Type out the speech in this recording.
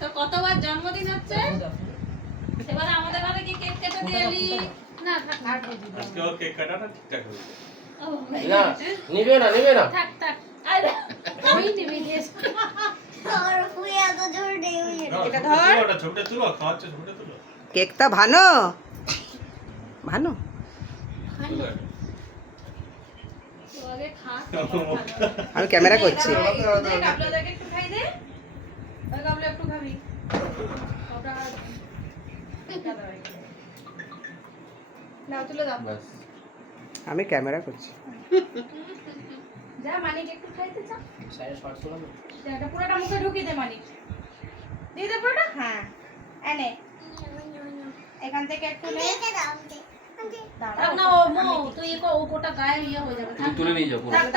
তো কতবার জন্মদিন হচ্ছে এবার আমাদের ঘরে কি কেক কেটে দিয়ে এলি না থাক আজকে ওর কেক কাটাটা ঠিকঠাক হয়েছে না নিবে না থাক থাক আরে ওই নিবি দিস और कोई तो जोड़ दे এটা ধর ওটা ছোটটা তুলো খাওয়াচ্ছে ছোটটা তুলো কেকটা ভালো ভালো তো আগে খা আমি ক্যামেরা করছি দে গাবলাদাকে একটু খাই দে ওই গাবলা একটু খাবি ওটা নাও তুলে দাও বাস আমি ক্যামেরা করছি যা মানিক একটু খাইতে চা সাইড শর্ট ছিল না এটা পুরোটা মুখে ঢুকিয়ে দে মানিক দিয়ে দে পুরোটা হ্যাঁ এনে এখান থেকে একটু নে দাঁড়াও না ও মো তুই ও গোটা গায়ে ইয়ে হয়ে যাবে তুলে নিয়ে যাও পুরো থাক, থাক।